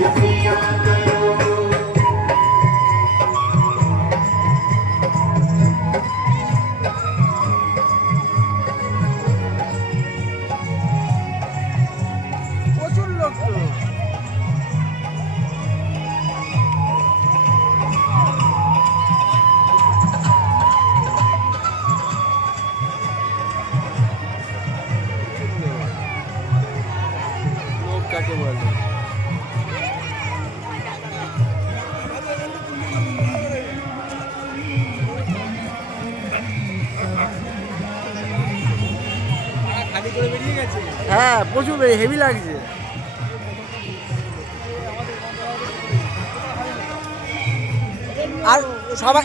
Gracias. হ্যাঁ প্রচুর হেভি লাগছে। আর সবাই